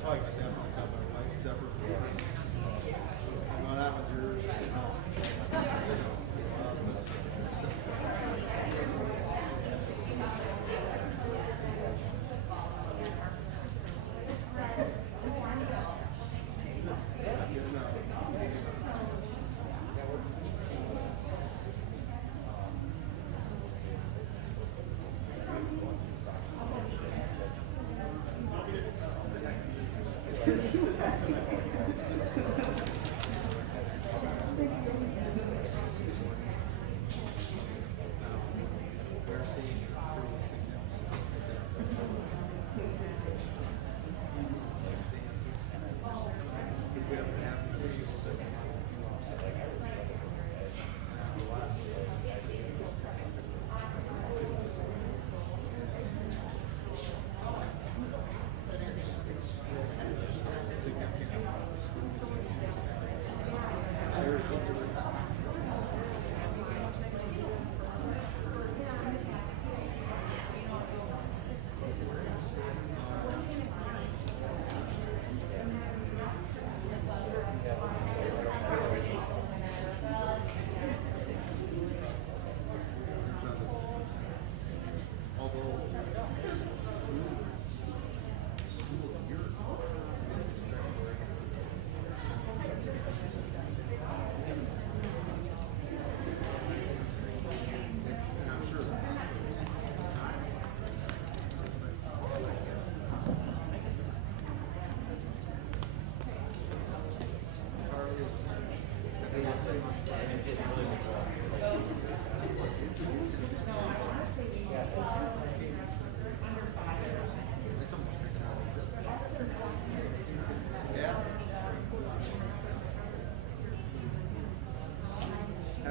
that's how I definitely got my wife separate from her. You know, that was yours.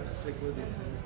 Stick with these things,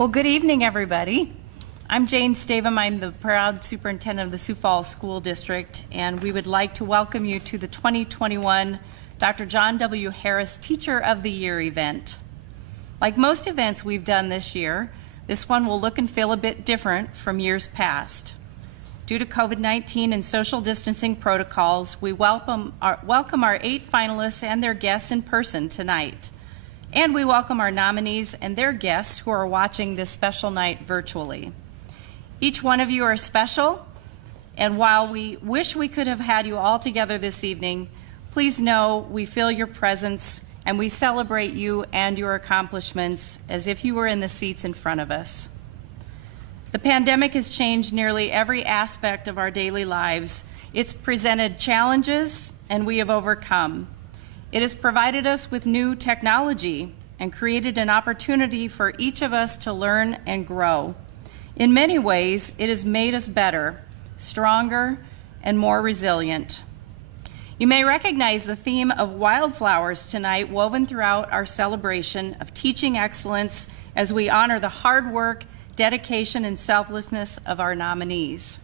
Well, good evening, everybody. I'm Jane Stavum. I'm the proud superintendent of the Sioux Falls School District, and we would like to welcome you to the 2021 Dr. John W. Harris Teacher of the Year event. Like most events we've done this year, this one will look and feel a bit different from years past. Due to COVID-19 and social distancing protocols, we welcome our 8 finalists and their guests in person tonight. And we welcome our nominees and their guests who are watching this special night virtually. Each one of you are special, and while we wish we could have had you all together this evening, please know we feel your presence and we celebrate you and your accomplishments as if you were in the seats in front of us. The pandemic has changed nearly every aspect of our daily lives. It's presented challenges, and we have overcome. It has provided us with new technology and created an opportunity for each of us to learn and grow. In many ways, it has made us better, stronger, and more resilient. You may recognize the theme of wildflowers tonight woven throughout our celebration of teaching excellence as we honor the hard work, dedication, and selflessness of our nominees.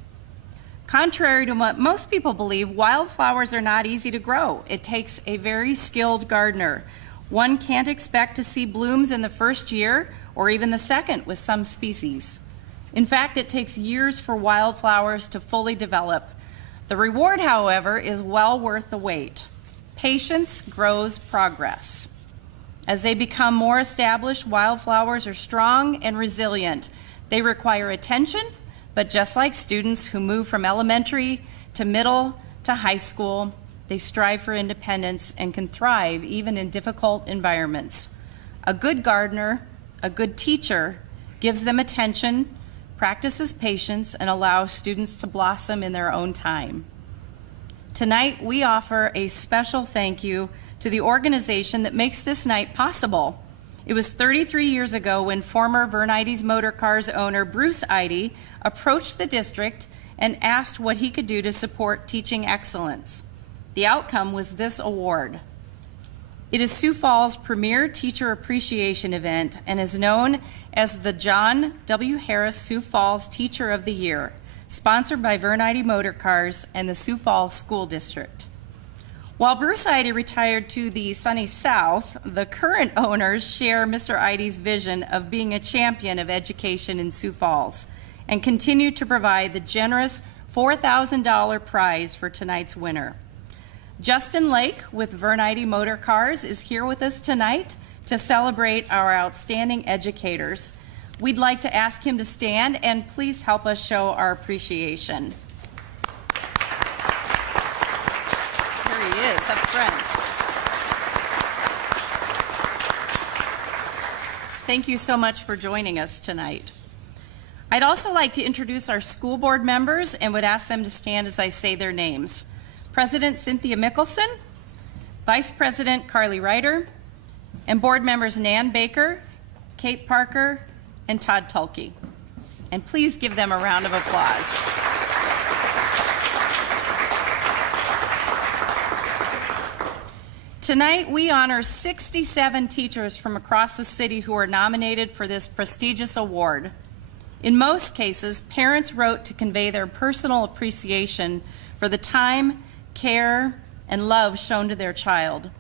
Contrary to what most people believe, wildflowers are not easy to grow. It takes a very skilled gardener. One can't expect to see blooms in the first year or even the second with some species. In fact, it takes years for wildflowers to fully develop. The reward, however, is well worth the wait. Patience grows progress. As they become more established, wildflowers are strong and resilient. They require attention, but just like students who move from elementary to middle to high school, they strive for independence and can thrive even in difficult environments. A good gardener, a good teacher, gives them attention, practices patience, and allows students to blossom in their own time. Tonight, we offer a special thank you to the organization that makes this night possible. It was 33 years ago when former Vernites Motor Cars owner Bruce Eide approached the district and asked what he could do to support teaching excellence. The outcome was this award. It is Sioux Falls' premier teacher appreciation event and is known as the John W. Harris Sioux Falls Teacher of the Year, sponsored by Vernites Motor Cars and the Sioux Falls School District. While Bruce Eide retired to the sunny South, the current owners share Mr. Eide's vision of being a champion of education in Sioux Falls and continue to provide the generous $4,000 prize for tonight's winner. Justin Lake with Vernites Motor Cars is here with us tonight to celebrate our outstanding educators. We'd like to ask him to stand and please help us show our appreciation. Here he is up front. Thank you so much for joining us tonight. I'd also like to introduce our school board members and would ask them to stand as I say their names. President Cynthia Mickelson, Vice President Carly Ryder, and board members Nan Baker, Kate Parker, and Todd Tulke. And please give them a round of applause. Tonight, we honor 67 teachers from across the city who are nominated for this prestigious award. In most cases, parents wrote to convey their personal appreciation for the time, care, and love shown to their child.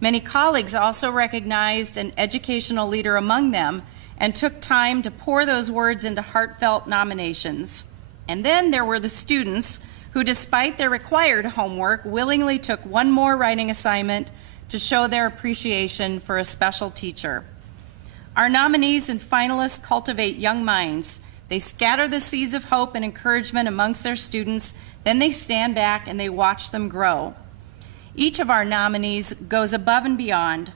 Many colleagues also recognized an educational leader among them and took time to pour those words into heartfelt nominations. And then there were the students who, despite their required homework, willingly took one more writing assignment to show their appreciation for a special teacher. Our nominees and finalists cultivate young minds. They scatter the seeds of hope and encouragement amongst their students, then they stand back and they watch them grow. Each of our nominees goes above and beyond.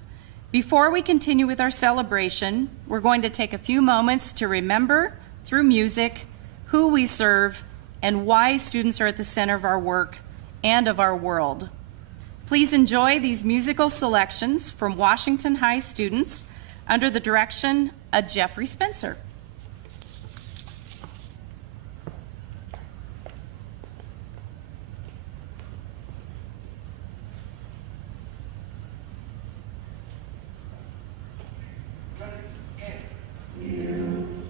Before we continue with our celebration, we're going to take a few moments to remember, through music, who we serve and why students are at the center of our work and of our world. Please enjoy these musical selections from Washington High students under the direction of Jeffrey Spencer. Distance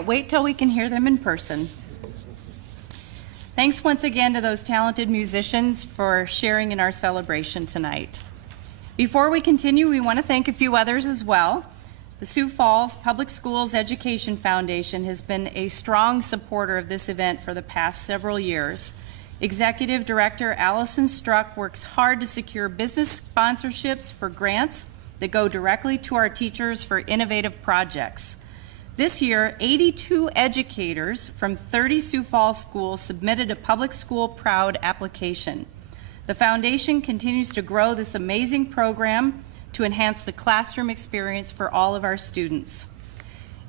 can't wait till we can hear them in person. Thanks once again to those talented musicians for sharing in our celebration tonight. Before we continue, we want to thank a few others as well. The Sioux Falls Public Schools Education Foundation has been a strong supporter of this event for the past several years. Executive Director Allison Struck works hard to secure business sponsorships for grants that go directly to our teachers for innovative projects. This year, 82 educators from 30 Sioux Falls schools submitted a Public School Proud application. The foundation continues to grow this amazing program to enhance the classroom experience for all of our students.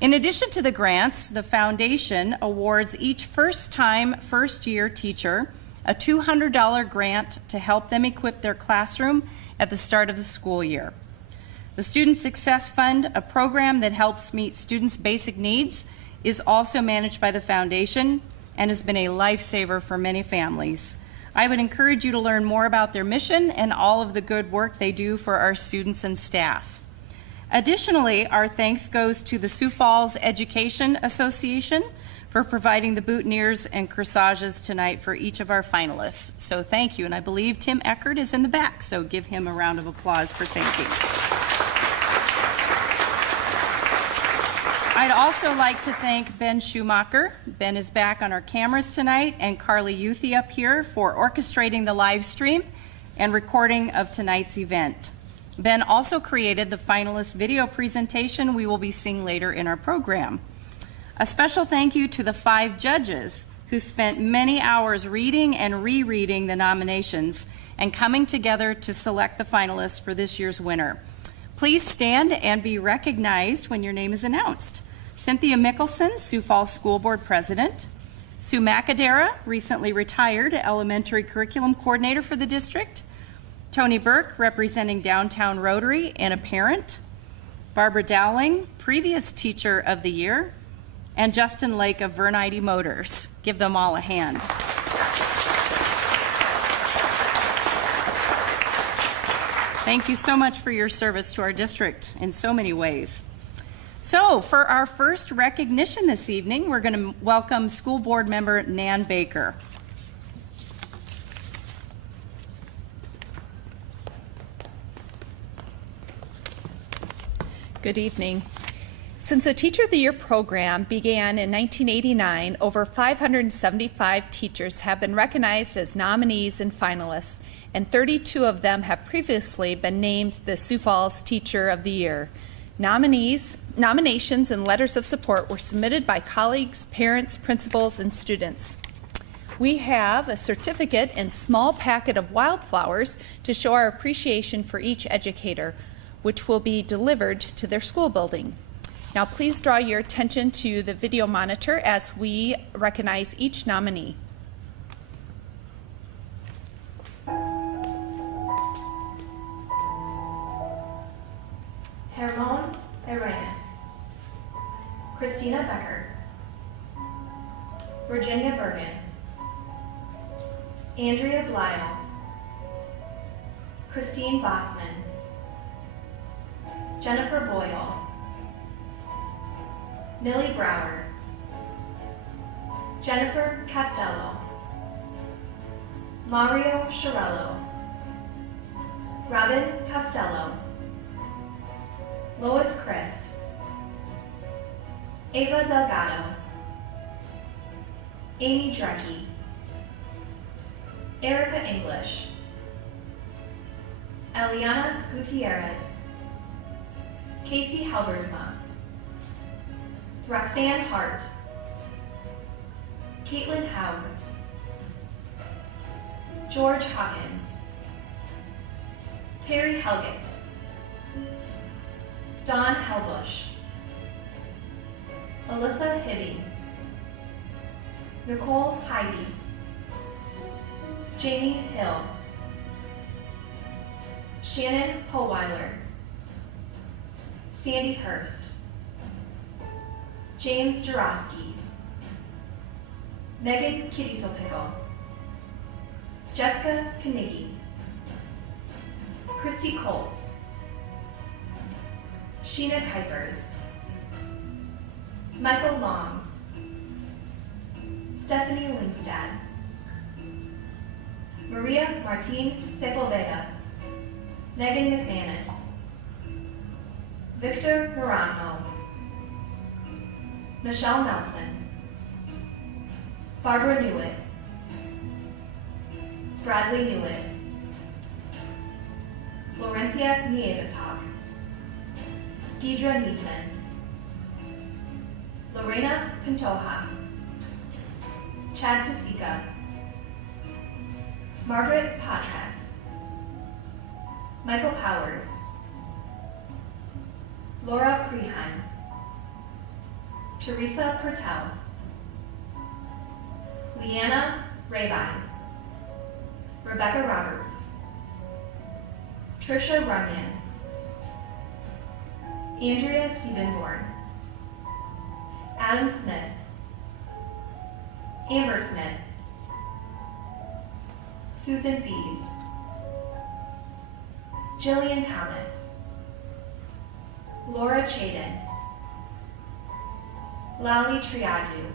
In addition to the grants, the foundation awards each first-time, first-year teacher a $200 grant to help them equip their classroom at the start of the school year. The Student Success Fund, a program that helps meet students' basic needs, is also managed by the foundation and has been a lifesaver for many families. I would encourage you to learn more about their mission and all of the good work they do for our students and staff. Additionally, our thanks goes to the Sioux Falls Education Association for providing the boutonnieres and corsages tonight for each of our finalists. So thank you, and I believe Tim Eckert is in the back, so give him a round of applause for thanking. I'd also like to thank Ben Schumacher. Ben is back on our cameras tonight, and Carly Youthy up here for orchestrating the live stream and recording of tonight's event. Ben also created the finalist video presentation we will be seeing later in our program. A special thank you to the 5 judges who spent many hours reading and rereading the nominations and coming together to select the finalists for this year's winner. Please stand and be recognized when your name is announced. Cynthia Mickelson, Sioux Falls School Board President. Sue Macadera, recently retired Elementary Curriculum Coordinator for the district. Tony Burke, representing Downtown Rotary and a parent. Barbara Dowling, previous Teacher of the Year. And Justin Lake of Vernite Motors. Give them all a hand. Thank you so much for your service to our district in so many ways. So for our first recognition this evening, we're going to welcome School Board Member Nan Baker. Good evening. Since the Teacher of the Year program began in 1989, over 575 teachers have been recognized as nominees and finalists, and 32 of them have previously been named the Sioux Falls Teacher of the Year. Nominations and letters of support were submitted by colleagues, parents, principals, and students. We have a certificate and small packet of wildflowers to show our appreciation for each educator, which will be delivered to their school building. Now please draw your attention to the video monitor as we recognize each nominee. Hermon Arenas, Christina Becker, Virginia Bergen, Andrea Blyle, Christine Bossman, Jennifer Boyle, Millie Brower, Jennifer Castello, Mario Chiarello, Robin Costello, Lois Christ, Ava Delgado, Amy Drecke, Erica English, Eliana Gutierrez, Casey Halbersma, Roxanne Hart, Caitlin Howard, George Hawkins, Terry Helgett, Dawn Helbush, Alyssa Hibbing, Nicole Heide, Jamie Hill, Shannon Polweiler, Sandy Hurst, James Jurowski, Megan Kittyselpickle, Jessica Knigge, Christy Colts, Sheena Kuipers, Michael Long, Stephanie Lindstad, Maria Martin Sepulveda, Megan McManus, Victor Naranjo, Michelle Nelson, Barbara Newitt, Bradley Newitt, Florencia Nieveshawk, Deidre Neeson, Lorena Pintoja, Chad Pasica, Margaret Patratz, Michael Powers, Laura Preheim, Teresa Pertel, Leanna Rabine, Rebecca Roberts, Trisha Runyon, Andrea Siebenborn, Adam Smith, Amber Smith, Susan Thies, Jillian Thomas, Laura Chaden, Lally Triadu,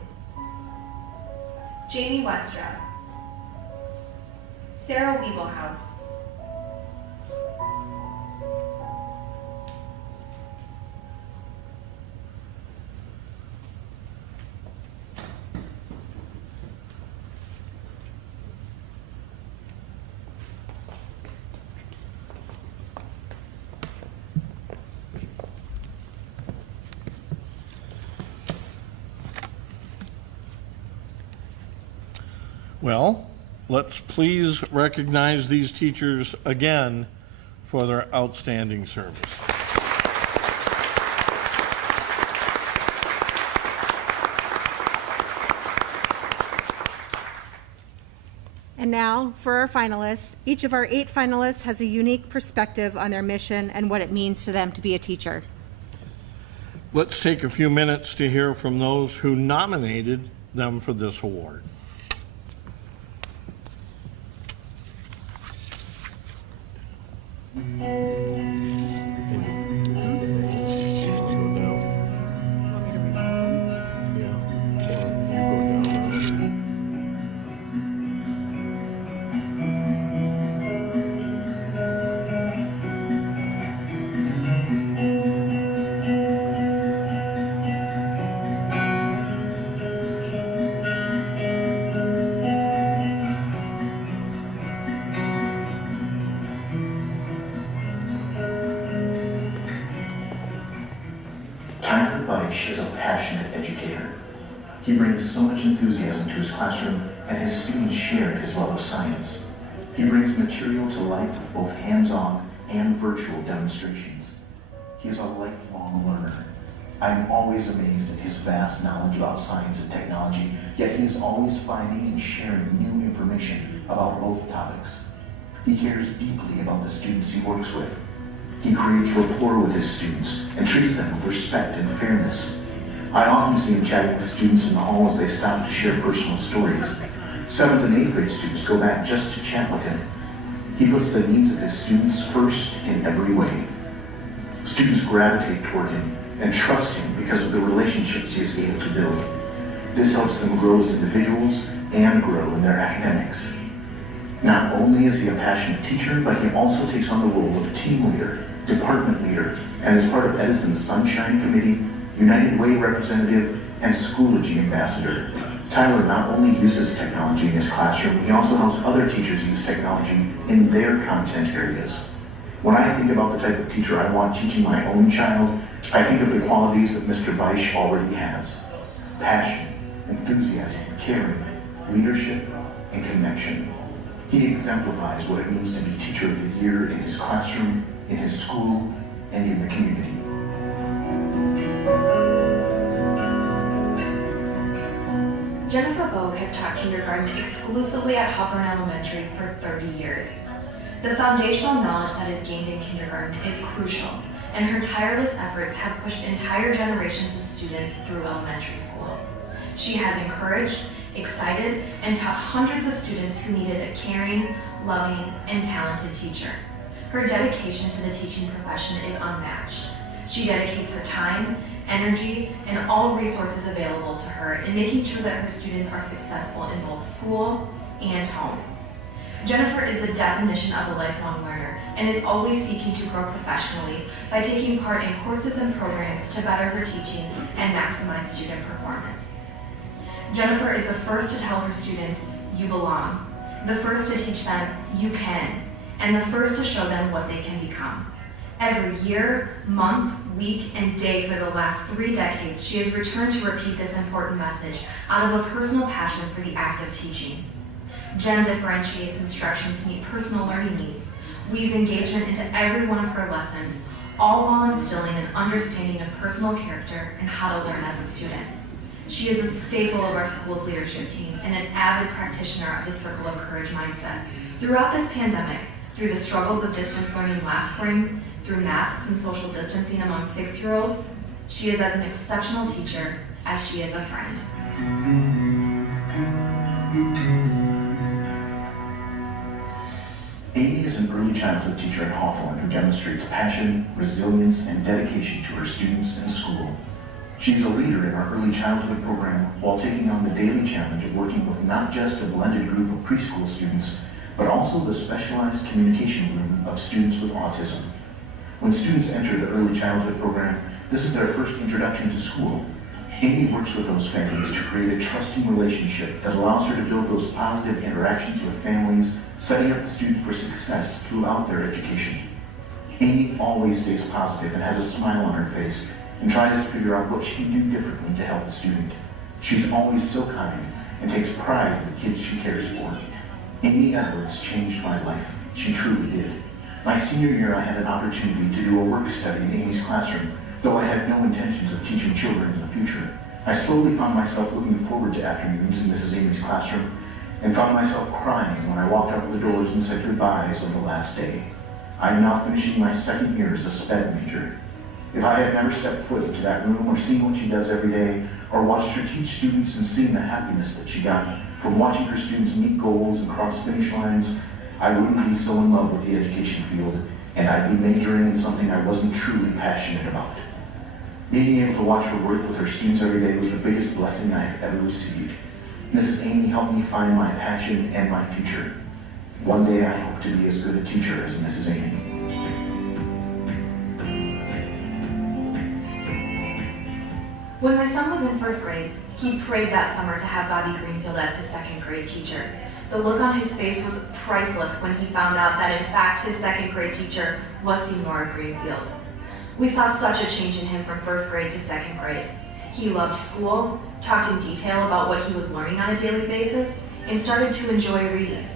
Jamie Westra, Sarah Wiebelhaus, Well, let's please recognize these teachers again for their outstanding service. And now, for our finalists, each of our 8 finalists has a unique perspective on their mission and what it means to them to be a teacher. Let's take a few minutes to hear from those who nominated them for this award. Is a passionate educator. He brings so much enthusiasm to his classroom, and his students share his love of science. He brings material to life with both hands-on and virtual demonstrations. He is a lifelong learner. I am always amazed at his vast knowledge about science and technology, yet he is always finding and sharing new information about both topics. He cares deeply about the students he works with. He creates rapport with his students and treats them with respect and fairness. I often see him chatting with students in the hall as they stop to share personal stories. 7th and 8th grade students go back just to chat with him. He puts the needs of his students first in every way. Students gravitate toward him and trust him because of the relationships he is able to build. This helps them grow as individuals and grow in their academics. Not only is he a passionate teacher, but he also takes on the role of team leader, department leader, and is part of Edison's Sunshine Committee, United Way representative, and Schoology ambassador. Tyler not only uses technology in his classroom, he also helps other teachers use technology in their content areas. When I think about the type of teacher I want teaching my own child, I think of the qualities that Mr. Beisch already has: passion, enthusiasm, caring, leadership, and connection. He exemplifies what it means to be Teacher of the Year in his classroom, in his school, and in the community. Jennifer Beau has taught kindergarten exclusively at Hawthorne Elementary for 30 years. The foundational knowledge that is gained in kindergarten is crucial, and her tireless efforts have pushed entire generations of students through elementary school. She has encouraged, excited, and taught hundreds of students who needed a caring, loving, and talented teacher. Her dedication to the teaching profession is unmatched. She dedicates her time, energy, and all resources available to her in making sure that her students are successful in both school and home. Jennifer is the definition of a lifelong learner and is always seeking to grow professionally by taking part in courses and programs to better her teaching and maximize student performance. Jennifer is the first to tell her students, "You belong," the first to teach them, "You can," and the first to show them what they can become. Every year, month, week, and day for the last 3 decades, she has returned to repeat this important message out of a personal passion for the act of teaching. Jen differentiates instruction to meet personal learning needs, weaves engagement into every one of her lessons, all while instilling an understanding of personal character and how to learn as a student. She is a staple of our school's leadership team and an avid practitioner of the Circle of Courage mindset. Throughout this pandemic, through the struggles of distance learning last spring, through masks and social distancing among 6-year-olds, she is as an exceptional teacher as she is a friend. Amy is an early childhood teacher at Hawthorne who demonstrates passion, resilience, and dedication to her students and school. She's a leader in our early childhood program while taking on the daily challenge of working with not just a blended group of preschool students, but also the specialized communication room of students with autism. When students enter the early childhood program, this is their first introduction to school. Amy works with those families to create a trusting relationship that allows her to build those positive interactions with families, setting up the student for success throughout their education. Amy always stays positive and has a smile on her face and tries to figure out what she can do differently to help the student. She's always so kind and takes pride in the kids she cares for. Amy Edwards changed my life. She truly did. My senior year, I had an opportunity to do a work study in Amy's classroom, though I had no intentions of teaching children in the future. I slowly found myself looking forward to afternoons in Mrs. Amy's classroom and found myself crying when I walked out of the doors and said goodbyes on the last day. I am now finishing my 2nd year as a SPED major. If I had never stepped foot into that room or seen what she does every day, or watched her teach students and seen the happiness that she got from watching her students meet goals and cross finish lines, I wouldn't be so in love with the education field, and I'd be majoring in something I wasn't truly passionate about. Being able to watch her work with her students every day was the biggest blessing I've ever received. Mrs. Amy helped me find my passion and my future. One day I hope to be as good a teacher as Mrs. Amy. When my son was in 1st grade, he prayed that summer to have Bobby Greenfield as his 2nd grade teacher. The look on his face was priceless when he found out that in fact his 2nd grade teacher was Senora Greenfield. We saw such a change in him from 1st grade to 2nd grade. He loved school, talked in detail about what he was learning on a daily basis, and started to enjoy reading.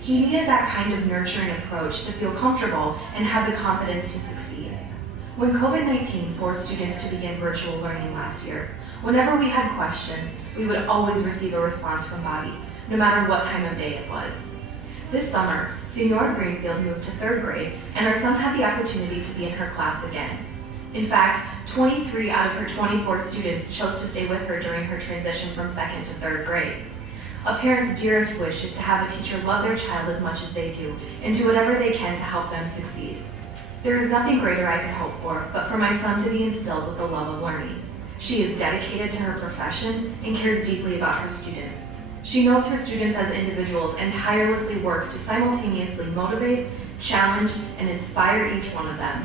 He needed that kind of nurturing approach to feel comfortable and have the confidence to succeed. When COVID-19 forced students to begin virtual learning last year, whenever we had questions, we would always receive a response from Bobby, no matter what time of day it was. This summer, Senora Greenfield moved to 3rd grade, and our son had the opportunity to be in her class again. In fact, 23 out of her 24 students chose to stay with her during her transition from 2nd to 3rd grade. A parent's dearest wish is to have a teacher love their child as much as they do, and do whatever they can to help them succeed. There is nothing greater I could hope for, but for my son to be instilled with the love of learning. She is dedicated to her profession and cares deeply about her students. She knows her students as individuals and tirelessly works to simultaneously motivate, challenge, and inspire each one of them.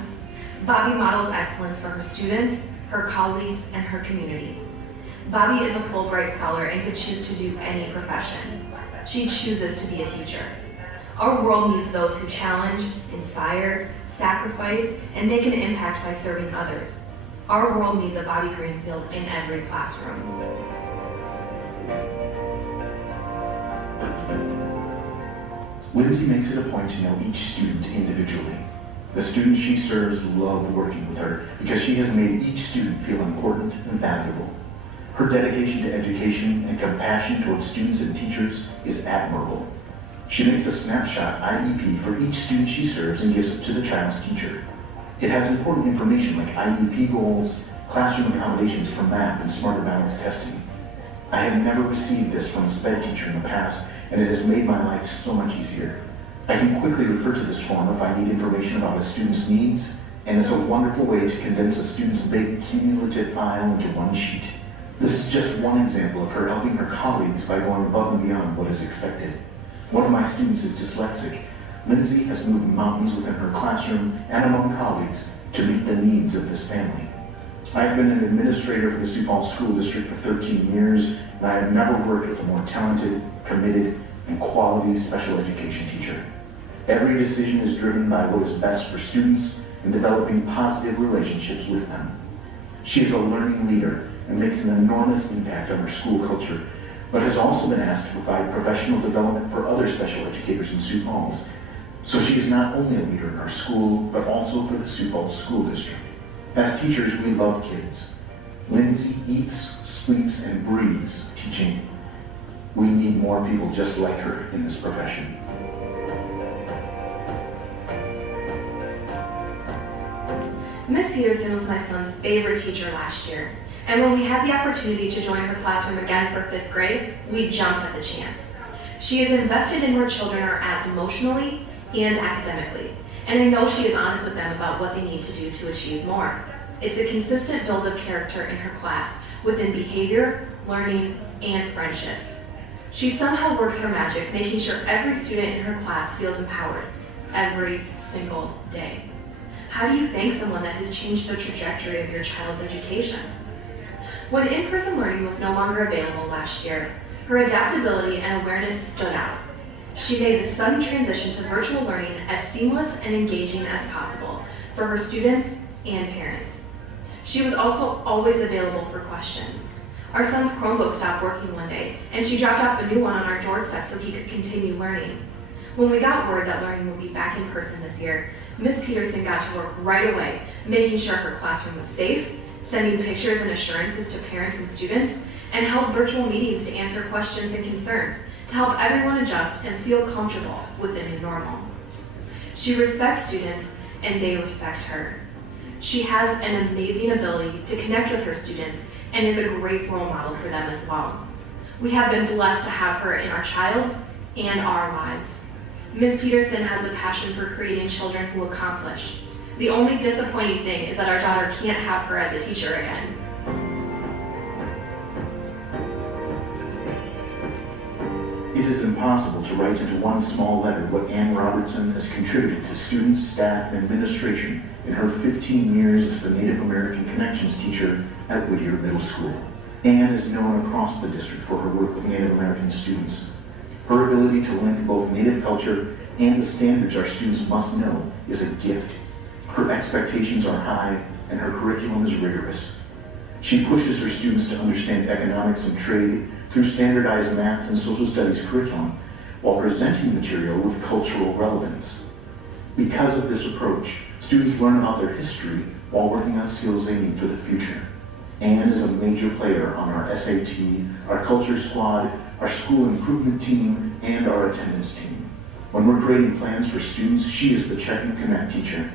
Bobby models excellence for her students, her colleagues, and her community. Bobby is a Fulbright scholar and could choose to do any profession. She chooses to be a teacher. Our world needs those who challenge, inspire, sacrifice, and make an impact by serving others. Our world needs a Bobby Greenfield in every classroom. Lindsay makes it a point to know each student individually. The students she serves love working with her because she has made each student feel important and valuable. Her dedication to education and compassion towards students and teachers is admirable. She makes a snapshot IEP for each student she serves and gives it to the child's teacher. It has important information like IEP goals, classroom accommodations for math and smarter balance testing. I have never received this from a SPED teacher in the past, and it has made my life so much easier. I can quickly refer to this form if I need information about a student's needs, and it's a wonderful way to condense a student's big cumulative file into one sheet. This is just one example of her helping her colleagues by going above and beyond what is expected. One of my students is dyslexic. Lindsay has moved mountains within her classroom and among colleagues to meet the needs of this family. I have been an administrator for the Sioux Falls School District for 13 years, and I have never worked with a more talented, committed, and quality special education teacher. Every decision is driven by what is best for students and developing positive relationships with them. She is a learning leader and makes an enormous impact on our school culture, but has also been asked to provide professional development for other special educators in Sioux Falls. So she is not only a leader in our school, but also for the Sioux Falls School District. As teachers, we love kids. Lindsay eats, sleeps, and breathes teaching. We need more people just like her in this profession. Miss Peterson was my son's favorite teacher last year, and when we had the opportunity to join her classroom again for 5th grade, we jumped at the chance. She is invested in where children are at emotionally and academically, and I know she is honest with them about what they need to do to achieve more. It's a consistent build of character in her class within behavior, learning, and friendships. She somehow works her magic, making sure every student in her class feels empowered every single day. How do you thank someone that has changed the trajectory of your child's education? When in-person learning was no longer available last year, her adaptability and awareness stood out. She made the sudden transition to virtual learning as seamless and engaging as possible for her students and parents. She was also always available for questions. Our son's Chromebook stopped working one day, and she dropped off a new one on our doorstep so he could continue learning. When we got word that learning would be back in person this year, Miss Peterson got to work right away, making sure her classroom was safe, sending pictures and assurances to parents and students, and held virtual meetings to answer questions and concerns to help everyone adjust and feel comfortable with the new normal. She respects students, and they respect her. She has an amazing ability to connect with her students and is a great role model for them as well. We have been blessed to have her in our child's and our lives. Ms. Peterson has a passion for creating children who accomplish. The only disappointing thing is that our daughter can't have her as a teacher again. It is impossible to write into one small letter what Ann Robertson has contributed to students, staff, and administration in her 15 years as the Native American Connections teacher at Whittier Middle School. Ann is known across the district for her work with Native American students. Her ability to link both Native culture and the standards our students must know is a gift. Her expectations are high, and her curriculum is rigorous. She pushes her students to understand economics and trade through standardized math and social studies curriculum, while presenting material with cultural relevance. Because of this approach, students learn about their history while working on skills they need for the future. Ann is a major player on our SAT, our culture squad, our school improvement team, and our attendance team. When we're creating plans for students, she is the check and connect teacher.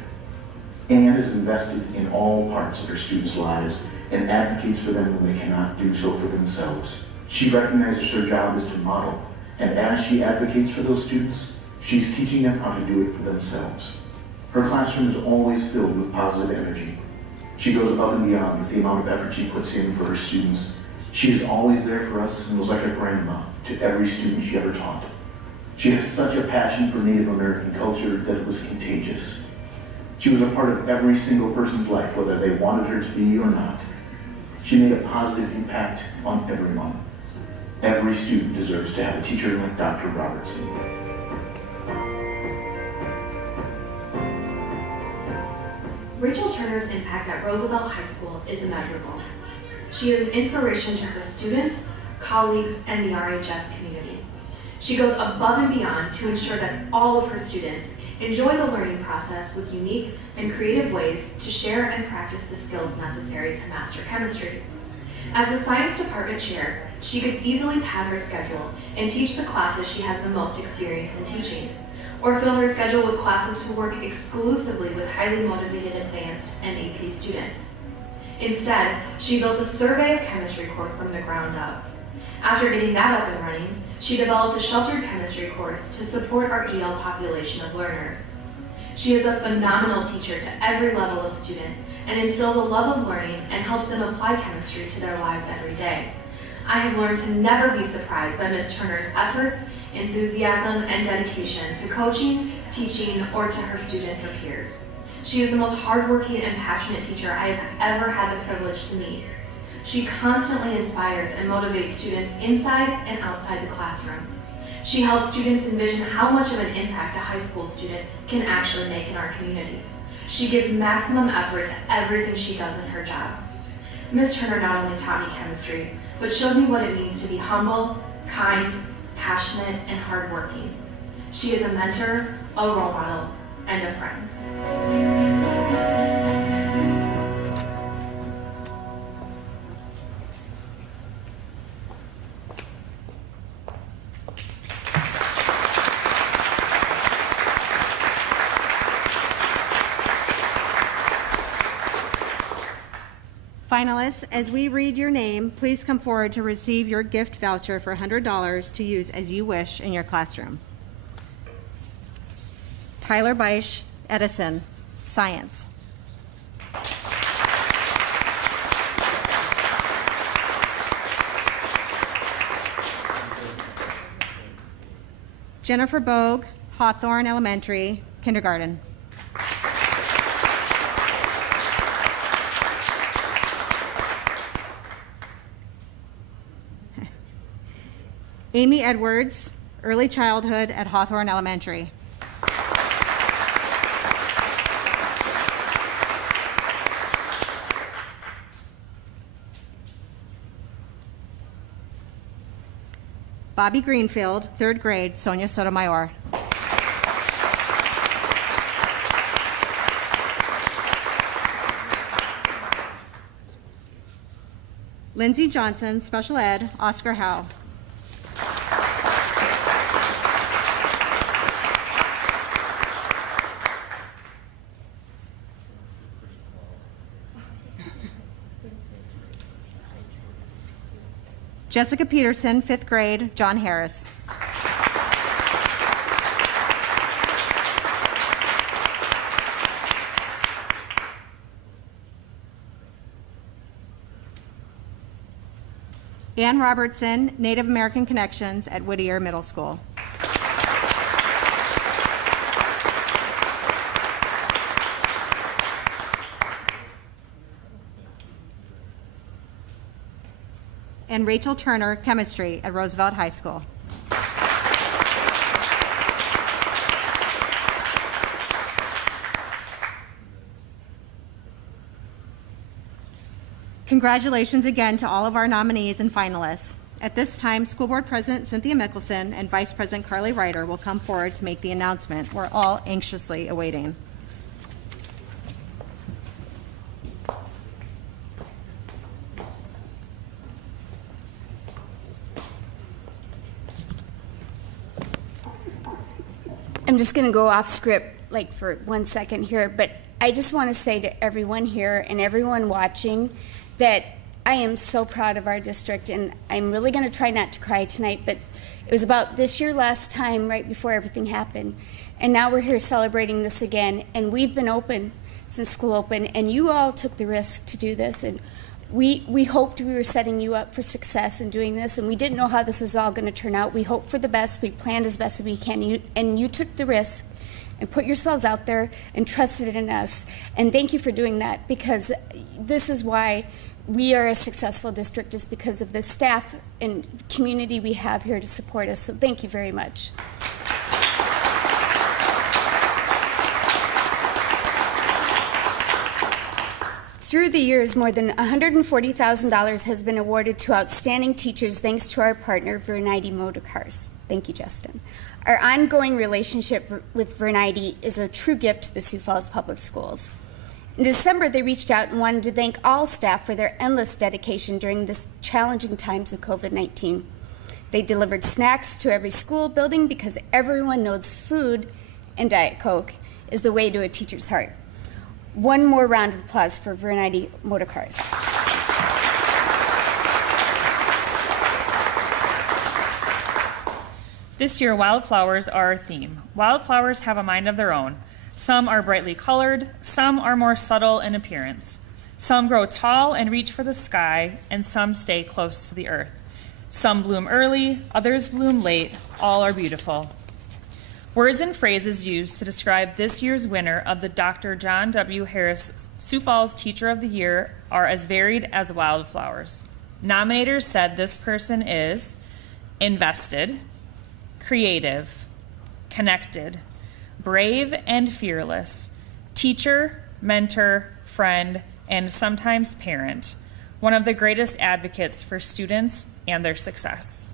Ann is invested in all parts of her students' lives and advocates for them when they cannot do so for themselves. She recognizes her job is to model, and as she advocates for those students, she's teaching them how to do it for themselves. Her classroom is always filled with positive energy. She goes above and beyond with the amount of effort she puts in for her students. She is always there for us and was like a grandma to every student she ever taught. She has such a passion for Native American culture that it was contagious. She was a part of every single person's life, whether they wanted her to be or not. She made a positive impact on everyone. Every student deserves to have a teacher like Dr. Robertson. Rachel Turner's impact at Roosevelt High School is immeasurable. She is an inspiration to her students, colleagues, and the RHS community. She goes above and beyond to ensure that all of her students enjoy the learning process with unique and creative ways to share and practice the skills necessary to master chemistry. As the science department chair, she could easily pad her schedule and teach the classes she has the most experience in teaching, or fill her schedule with classes to work exclusively with highly motivated advanced and AP students. Instead, she built a survey of chemistry course from the ground up. After getting that up and running, she developed a sheltered chemistry course to support our EL population of learners. She is a phenomenal teacher to every level of student and instills a love of learning and helps them apply chemistry to their lives every day. I have learned to never be surprised by Ms. Turner's efforts, enthusiasm, and dedication to coaching, teaching, or to her students or peers. She is the most hardworking and passionate teacher I have ever had the privilege to meet. She constantly inspires and motivates students inside and outside the classroom. She helps students envision how much of an impact a high school student can actually make in our community. She gives maximum effort to everything she does in her job. Ms. Turner not only taught me chemistry, but showed me what it means to be humble, kind, passionate, and hardworking. She is a mentor, a role model, and a friend. Finalists, as we read your name, please come forward to receive your gift voucher for $100 to use as you wish in your classroom. Tyler Beisch, Edison, Science. Jennifer Beau, Hawthorne Elementary, Kindergarten. Amy Edwards, Early Childhood at Hawthorne Elementary. Bobby Greenfield, 3rd grade, Sonia Sotomayor. Lindsay Johnson, Special Ed, Oscar Howe. Jessica Peterson, 5th grade, John Harris. Ann Robertson, Native American Connections at Whittier Middle School. And Rachel Turner, Chemistry at Roosevelt High School. Congratulations again to all of our nominees and finalists. At this time, School Board President Cynthia Mickelson and Vice President Carly Ryder will come forward to make the announcement we're all anxiously awaiting. I'm just going to go off script like for 1 second here, but I just want to say to everyone here and everyone watching that I am so proud of our district, and I'm really going to try not to cry tonight, but it was about this year last time right before everything happened, and now we're here celebrating this again, and we've been open since school opened, and you all took the risk to do this, and we hoped we were setting you up for success in doing this, and we didn't know how this was all going to turn out. We hoped for the best. We planned as best as we can, and you took the risk and put yourselves out there and trusted in us. And thank you for doing that, because this is why we are a successful district, is because of the staff and community we have here to support us. So thank you very much. Through the years, more than $140,000 has been awarded to outstanding teachers thanks to our partner, Vernity Motor Cars. Thank you, Justin. Our ongoing relationship with Vernity is a true gift to the Sioux Falls Public Schools. In December, they reached out and wanted to thank all staff for their endless dedication during this challenging times of COVID-19. They delivered snacks to every school building because everyone knows food and Diet Coke is the way to a teacher's heart. One more round of applause for Vernity Motor Cars. This year, wildflowers are our theme. Wildflowers have a mind of their own. Some are brightly colored, some are more subtle in appearance. Some grow tall and reach for the sky, and some stay close to the earth. Some bloom early, others bloom late. All are beautiful. Words and phrases used to describe this year's winner of the Dr. John W. Harris Sioux Falls Teacher of the Year are as varied as wildflowers. Nominators said this person is invested, creative, connected, brave and fearless, teacher, mentor, friend, and sometimes parent, one of the greatest advocates for students and their success.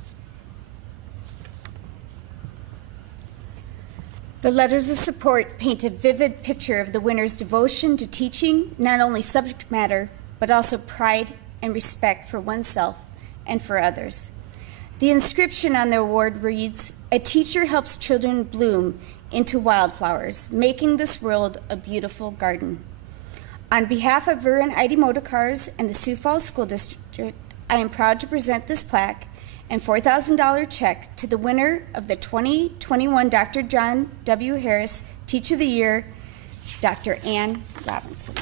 The letters of support paint a vivid picture of the winner's devotion to teaching not only subject matter, but also pride and respect for oneself and for others. The inscription on the award reads, "A teacher helps children bloom into wildflowers, making this world a beautiful garden." On behalf of Ver and Heidi Motorcars and the Sioux Falls School District, I am proud to present this plaque and $4,000 check to the winner of the 2021 Dr. John W. Harris Teacher of the Year, Dr. Ann Robertson.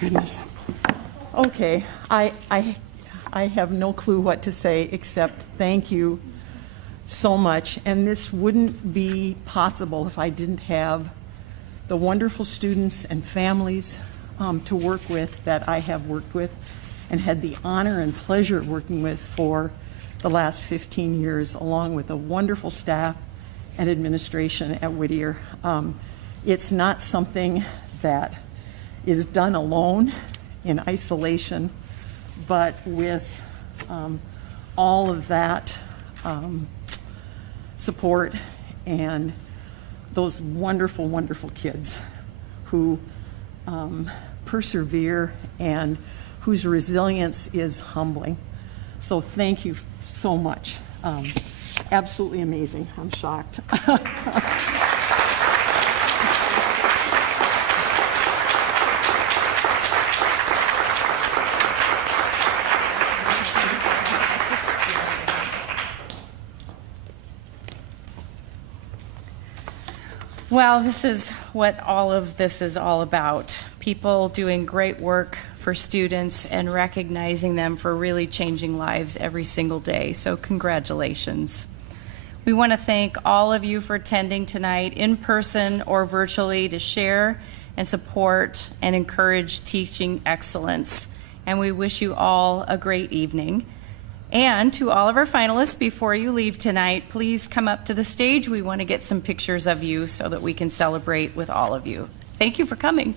Goodness. Okay, I have no clue what to say except thank you so much. And this wouldn't be possible if I didn't have the wonderful students and families to work with that I have worked with and had the honor and pleasure of working with for the last 15 years, along with a wonderful staff and administration at Whittier. It's not something that is done alone in isolation, but with all of that support and those wonderful, wonderful kids who persevere and whose resilience is humbling. So thank you so much. Absolutely amazing. I'm shocked. Well, this is what all of this is all about. People doing great work for students and recognizing them for really changing lives every single day. So congratulations. We want to thank all of you for attending tonight in person or virtually to share and support and encourage teaching excellence. And we wish you all a great evening. And to all of our finalists, before you leave tonight, please come up to the stage. We want to get some pictures of you so that we can celebrate with all of you. Thank you for coming.